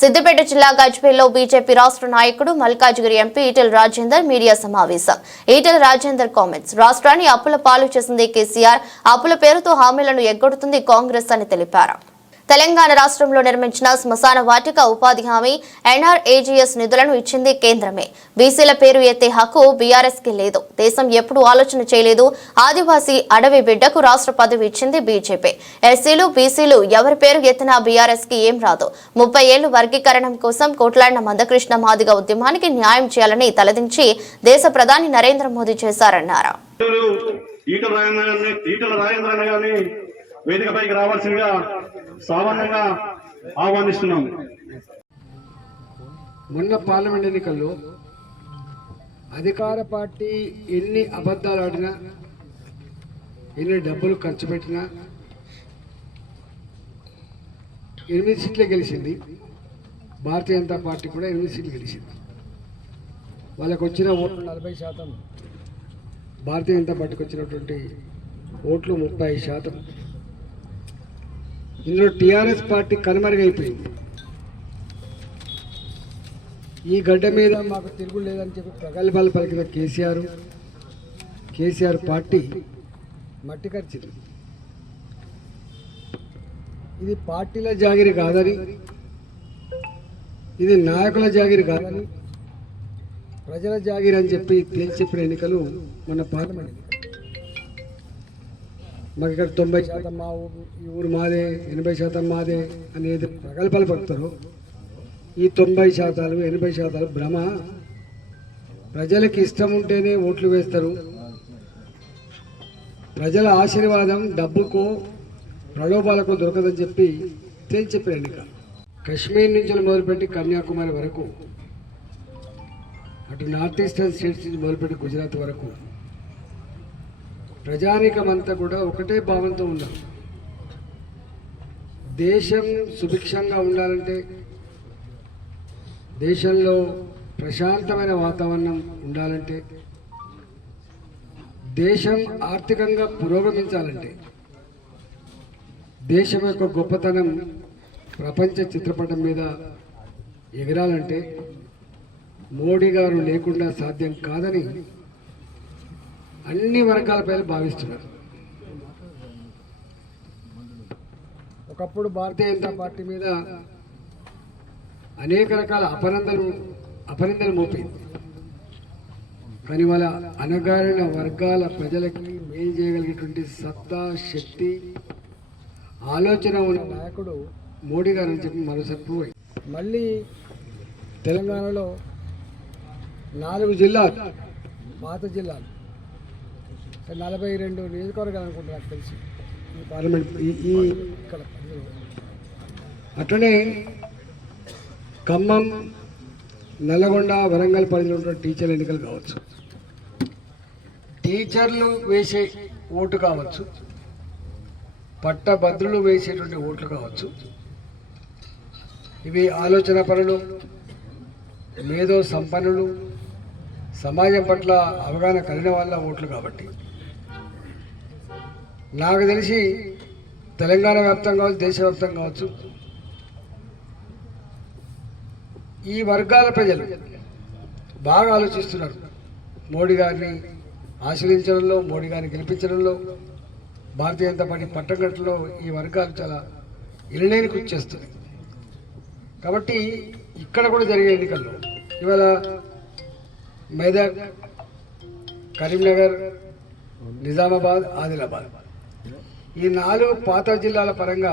సిద్దిపేట జిల్లా గజ్వేల్లో బీజేపీ రాష్ట్ర నాయకుడు మల్కాజ్గిరి ఎంపీ ఈటెల రాజేందర్ మీడియా సమావేశం. ఈటెల రాజేందర్ కామెంట్స్. రాష్ట్రాన్ని అప్పుల పాలు చేసింది కేసీఆర్. అప్పుల పేరుతో హామీలను ఎగ్గొడుతుంది కాంగ్రెస్ అని తెలిపారు. తెలంగాణ రాష్ట్రంలో నిర్మించిన శ్మశాన వాటిక ఉపాధి హామీ ఎన్ఆర్ఏజీఎస్ నిధులను ఇచ్చింది కేంద్రమే. బీసీల పేరు ఎత్తే హక్కు బీఆర్ఎస్ కి లేదు. దేశం ఎప్పుడూ ఆలోచన చేయలేదు. ఆదివాసీ అడవి బిడ్డకు రాష్ట్ర పదవి ఇచ్చింది బీజేపీ. ఎస్సీలు బీసీలు ఎవరి పేరు ఎత్తినా బీఆర్ఎస్ కి ఏం రాదు. 30 ఏళ్లు వర్గీకరణం కోసం కొట్లాడిన మందకృష్ణ మాదిగ ఉద్యమానికి న్యాయం చేయాలని తలదించి దేశ ప్రధాని నరేంద్ర మోదీ చేశారన్నారు. వేదికపైకి రావాల్సిందిగా సామాన్యంగా ఆహ్వానిస్తున్నాం. మొన్న పార్లమెంట్ ఎన్నికల్లో అధికార పార్టీ ఎన్ని అబద్ధాలు ఆడినా, ఎన్ని డబ్బులు ఖర్చు పెట్టినా 8 సీట్లే గెలిచింది. భారతీయ జనతా పార్టీ కూడా 8 సీట్లు గెలిచింది. వాళ్ళకు వచ్చిన ఓట్లు 40%, భారతీయ జనతా పార్టీకి వచ్చినటువంటి ఓట్లు 30%. ఇందులో టీఆర్ఎస్ పార్టీ కనుమరుగైపోయింది. ఈ గడ్డ మీద మాకు తిరుగు లేదని చెప్పి ప్రగల్భాలు పలికిన కేసీఆర్ పార్టీ మట్టి ఖర్చింది. ఇది పార్టీల జాగిరి కాదని, ఇది నాయకుల జాగిరి కాదని, ప్రజల జాగిరి అని చెప్పి తేల్చి చెప్పిన ఎన్నికలు మన పార్లమెంట్. మాకు ఇక్కడ 90% మా ఈ ఊరు మాదే, 80% మాదే అనేది ప్రగల్భాలు పలుకుతారు. ఈ 90%, 80% భ్రమ. ప్రజలకు ఇష్టం ఉంటేనే ఓట్లు వేస్తారు. ప్రజల ఆశీర్వాదం డబ్బుకో ప్రలోభాలకు దొరకదని చెప్పి తేల్చి చెప్పిన ఎన్నిక. కశ్మీర్ నుంచి మొదలుపెట్టి కన్యాకుమారి వరకు, అటు నార్త్ ఈస్టర్న్ స్టేట్స్ నుంచి మొదలుపెట్టి గుజరాత్ వరకు ప్రజానీకమంతా కూడా ఒకటే భావంతో ఉన్నారు. దేశం సుభిక్షంగా ఉండాలంటే, దేశంలో ప్రశాంతమైన వాతావరణం ఉండాలంటే, దేశం ఆర్థికంగా పురోగమించాలంటే, దేశం యొక్క గొప్పతనం ప్రపంచ చిత్రపటం మీద ఎగరాలంటే మోడీ గారు లేకుండా సాధ్యం కాదని అన్ని వర్గాలపై భావిస్తున్నారు. ఒకప్పుడు భారతీయ జనతా పార్టీ మీద అనేక రకాల అపనిందలు మోపింది. కానీ వాళ్ళ అణగారిన వర్గాల ప్రజలకి మేలు చేయగలిగేటువంటి సత్తా, శక్తి, ఆలోచన ఉన్న నాయకుడు మోడీ గారు అని చెప్పి మరోసారి ప్రూవ్ అయింది. మళ్ళీ తెలంగాణలో 4 జిల్లాలు, పాత జిల్లాలు, 42 నియోజకవర్గాలు అనుకుంటున్నారు నాకు తెలిసి ఈ పార్లమెంట్. ఇక్కడ అట్లనే ఖమ్మం, నల్లగొండ, వరంగల్ పరిధిలో ఉన్న టీచర్ ఎన్నికలు కావచ్చు, టీచర్లు వేసే ఓటు కావచ్చు, పట్టభద్రులు వేసేటువంటి ఓట్లు కావచ్చు. ఇవి ఆలోచన పరులు, మేధో సంపన్నులు, సమాజం పట్ల అవగాహన కలిగిన వాళ్ళ ఓట్లు కాబట్టి నాకు తెలిసి తెలంగాణ వ్యాప్తంగా కావచ్చు, దేశవ్యాప్తంగా కావచ్చు, ఈ వర్గాల ప్రజలు బాగా ఆలోచిస్తున్నారు. మోడీ గారిని ఆశ్రయించడంలో, మోడీ గారిని గెలిపించడంలో, భారతీయ జనతా పార్టీ పట్టగట్టులో ఈ వర్గాలు చాలా ఇళ్ళని కృషి చేస్తున్నాయి. కాబట్టి ఇక్కడ కూడా జరిగే ఎన్నికల్లో ఇవాళ మెదక్, కరీంనగర్, నిజామాబాద్, ఆదిలాబాద్, ఈ 4 పాత జిల్లాల పరంగా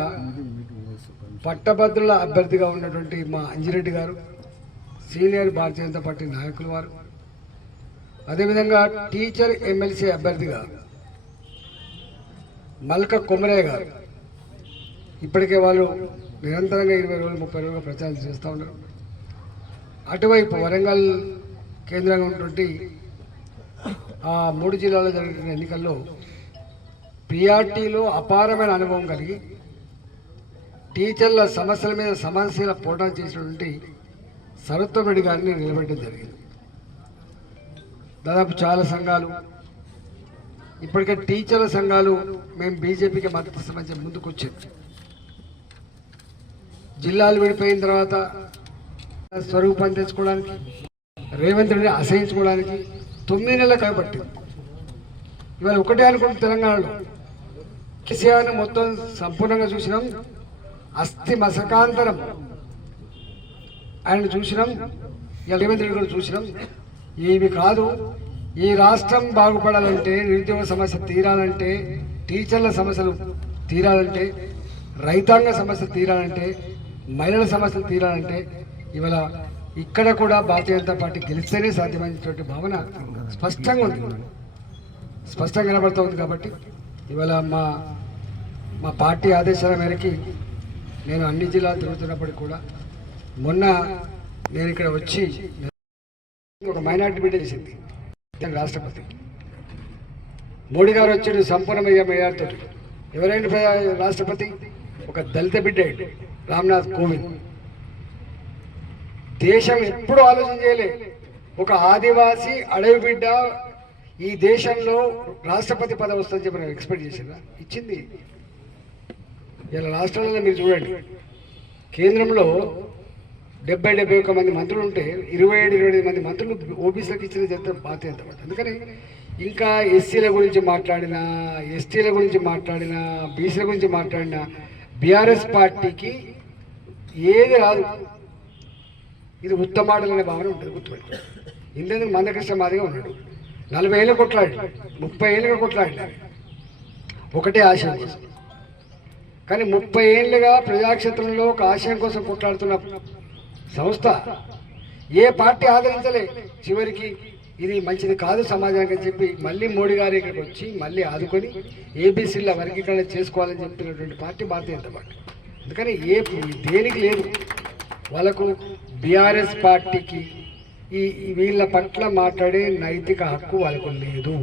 పట్టభద్రుల అభ్యర్థిగా ఉన్నటువంటి మా అంజిరెడ్డి గారు, సీనియర్ భారతీయ జనతా పార్టీ నాయకులు వారు, అదేవిధంగా టీచర్ ఎమ్మెల్సీ అభ్యర్థిగా మల్క కొమరయ్య గారు, ఇప్పటికే వాళ్ళు నిరంతరంగా 20 రోజులు 30 రోజులుగా ప్రచారం చేస్తూ ఉన్నారు. అటువైపు వరంగల్ కేంద్రంగా ఉన్నటువంటి ఆ 3 జిల్లాల్లో జరిగిన ఎన్నికల్లో పిఆర్టీలో అపారమైన అనుభవం కలిగి టీచర్ల సమస్యల మీద సమస్యల పోరాటం చేసినటువంటి సరత్వం రెడ్డి గారిని నిలబెట్టడం జరిగింది. దాదాపు చాలా సంఘాలు, ఇప్పటికే టీచర్ల సంఘాలు మేము బీజేపీకి మద్దతు ఇస్తామని ముందుకు వచ్చారు. జిల్లాలు విడిపోయిన తర్వాత స్వరూపాన్ని తెచ్చుకోవడానికి, రేవంత్ రెడ్డిని అసహించుకోవడానికి 9 నెలల కాబట్టింది. ఇవాళ ఒకటే అనుకుంటే తెలంగాణలో కేసీఆర్ను మొత్తం సంపూర్ణంగా చూసినాం, అస్థి మసకాంతరం ఆయన చూసినాం, ఇలా రేవంత్ రెడ్డి కూడా చూసినాం. ఇవి కాదు, ఈ రాష్ట్రం బాగుపడాలంటే, నిరుద్యోగ సమస్య తీరాలంటే, టీచర్ల సమస్యలు తీరాలంటే, రైతాంగ సమస్యలు తీరాలంటే, మహిళల సమస్యలు తీరాలంటే ఇవాళ ఇక్కడ కూడా భారతీయ జనతా పార్టీ గెలిస్తేనే సాధ్యమైనటువంటి భావన స్పష్టంగా ఉంది, స్పష్టంగా కనబడుతుంది. కాబట్టి ఇవాళ మా పార్టీ ఆదేశాల మేరకి నేను అన్ని జిల్లాలు తిరుగుతున్నప్పటికీ కూడా మొన్న నేను ఇక్కడ వచ్చి ఒక మైనార్టీ బిడ్డ చేసింది రాష్ట్రపతి మోడీ గారు వచ్చాడు సంపూర్ణమయ్యే మేయార్తో. ఎవరైనా రాష్ట్రపతి ఒక దళిత బిడ్డ రామ్నాథ్ కోవింద్. దేశం ఎప్పుడు ఆలోచన చేయలే, ఒక ఆదివాసీ అడవి బిడ్డ ఈ దేశంలో రాష్ట్రపతి పదవి వస్తుందని చెప్పి నేను ఎక్స్పెక్ట్ చేసిందా? ఇచ్చింది. ఇలా రాష్ట్రాలలో మీరు చూడండి, కేంద్రంలో 70-71 మంది మంత్రులు ఉంటే 27-28 మంది మంత్రులు ఓబీసీలకు ఇచ్చిన చరిత్ర భారతీయ జనతా పార్టీ. అందుకని ఇంకా ఎస్సీల గురించి మాట్లాడినా, ఎస్టీల గురించి మాట్లాడినా, బీసీల గురించి మాట్లాడినా బీఆర్ఎస్ పార్టీకి ఏది రాదు. ఇది ఉత్తమాటలు అనే భావన ఉంటుంది, గుర్తుపెట్టు. ఇందుకు మందకృష్ణ మాదిగా ఉన్నాడు, 40 ఏళ్ళు కొట్లాడి, 30 ఏళ్ళుగా కొట్లాడి, ఒకటే ఆశయం కోసం. కానీ 30 ఏళ్ళుగా ప్రజాక్షేత్రంలో ఒక ఆశయం కోసం కొట్లాడుతున్న సంస్థ ఏ పార్టీ ఆదరించలే. చివరికి ఇది మంచిది కాదు సమాజానికి అని చెప్పి మళ్ళీ మోడీ గారు ఇక్కడికి వచ్చి మళ్ళీ ఆదుకొని ఏబీసీల వర్గీకరణ చేసుకోవాలని చెప్పినటువంటి పార్టీ భారతీయ జనతా పార్టీ. అందుకని దేనికి లేదు వాళ్ళకు. బీఆర్ఎస్ పార్టీకి వీళ్ళ పట్ల మాట్లాడే నైతిక హక్కు వాళ్ళకు లేదు.